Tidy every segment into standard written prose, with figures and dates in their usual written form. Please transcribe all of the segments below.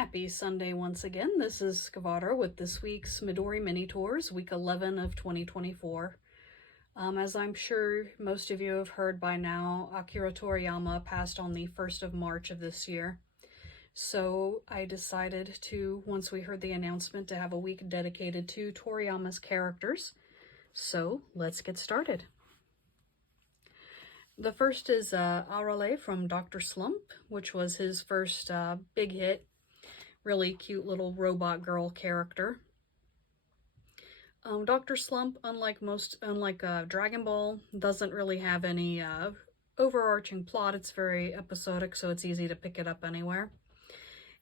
Happy Sunday once again. This is Skavada with this week's Midori Minitours, week 11 of 2024. As I'm sure most of you have heard by now, Akira Toriyama passed on the 1st of March of this year. So I decided to, once we heard the announcement, to have a week dedicated to Toriyama's characters. So let's get started. The first is Arale from Dr. Slump, which was his first big hit. Really cute little robot girl character. Dr. Slump, unlike Dragon Ball, doesn't really have any overarching plot. It's very episodic, so it's easy to pick it up anywhere.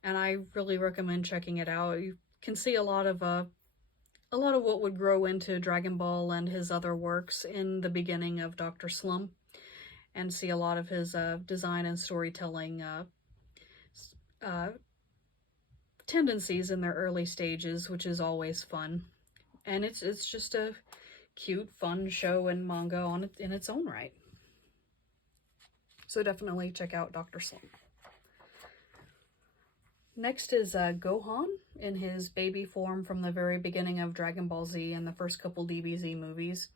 And I really recommend checking it out. You can see a lot of what would grow into Dragon Ball and his other works in the beginning of Dr. Slump, and see a lot of his design and storytelling tendencies in their early stages, which is always fun. And it's just a cute, fun show and manga in its own right. So definitely check out Dr. Slump. Next is Gohan in his baby form from the very beginning of Dragon Ball Z and the first couple DBZ movies.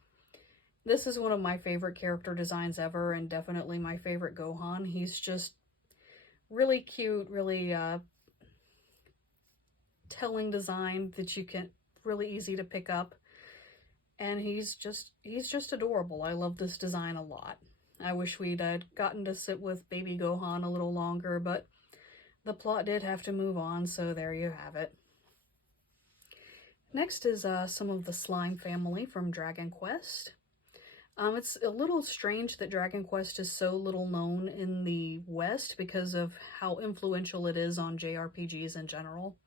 This is one of my favorite character designs ever, and definitely my favorite Gohan. He's just really cute, really telling design that you can really easy to pick up, and he's just adorable. I love this design a lot. I wish we'd gotten to sit with baby Gohan a little longer, but the plot did have to move on, so there you have it. Next is some of the slime family from Dragon Quest. It's a little strange that Dragon Quest is so little known in the West because of how influential it is on JRPGs in general.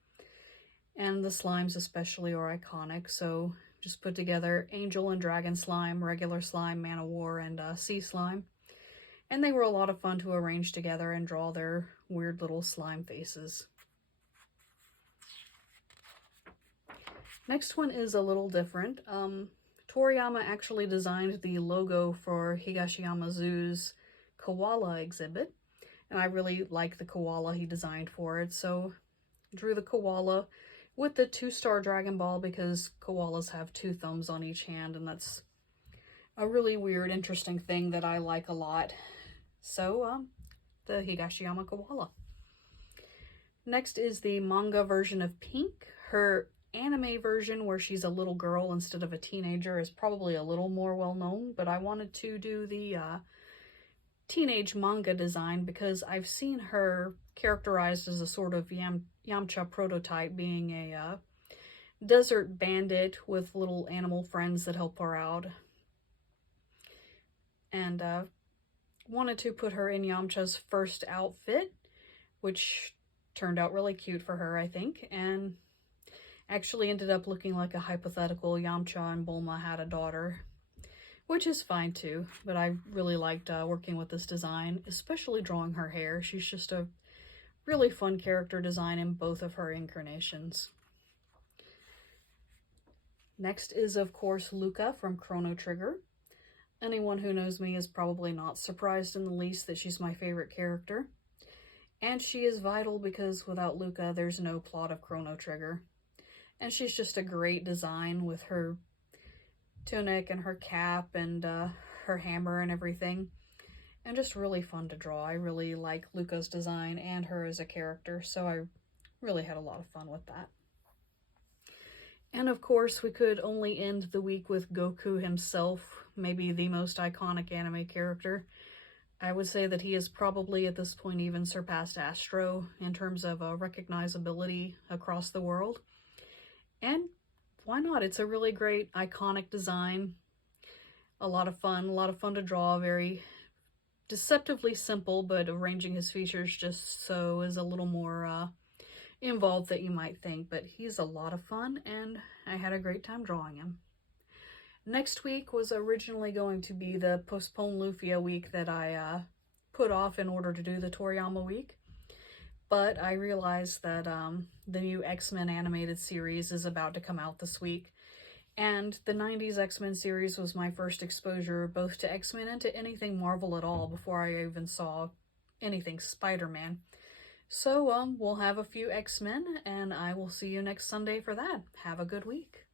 And the slimes especially are iconic, so just put together Angel and Dragon Slime, Regular Slime, Man of War, and Sea Slime. And they were a lot of fun to arrange together and draw their weird little slime faces. Next one is a little different. Toriyama actually designed the logo for Higashiyama Zoo's koala exhibit, and I really like the koala he designed for it, so drew the koala with the 2-star Dragon Ball because koalas have 2 thumbs on each hand, and that's a really weird, interesting thing that I like a lot. So, the Higashiyama koala. Next is the manga version of Pink. Her anime version, where she's a little girl instead of a teenager, is probably a little more well known, but I wanted to do the teenage manga design because I've seen her characterized as a sort of Yamcha prototype, being a desert bandit with little animal friends that help her out. And wanted to put her in Yamcha's first outfit, which turned out really cute for her, I think, and actually ended up looking like a hypothetical Yamcha and Bulma had a daughter, which is fine too, but I really liked working with this design, especially drawing her hair. She's just a really fun character design in both of her incarnations. Next is, of course, Luca from Chrono Trigger. Anyone who knows me is probably not surprised in the least that she's my favorite character. And she is vital because without Luca, there's no plot of Chrono Trigger. And she's just a great design with her tunic and her cap and her hammer and everything. And just really fun to draw. I really like Luca's design and her as a character, so I really had a lot of fun with that. And of course, we could only end the week with Goku himself, maybe the most iconic anime character. I would say that he has probably at this point even surpassed Astro in terms of recognizability across the world. And why not? It's a really great, iconic design. A lot of fun to draw, very deceptively simple, but arranging his features just so is a little more involved than you might think, but he's a lot of fun, and I had a great time drawing him. Next week was originally going to be the postponed Lufia week that I put off in order to do the Toriyama week, but I realized that the new X-Men animated series is about to come out this week, and the 90s X-Men series was my first exposure both to X-Men and to anything Marvel at all before I even saw anything Spider-Man. So, we'll have a few X-Men, and I will see you next Sunday for that. Have a good week.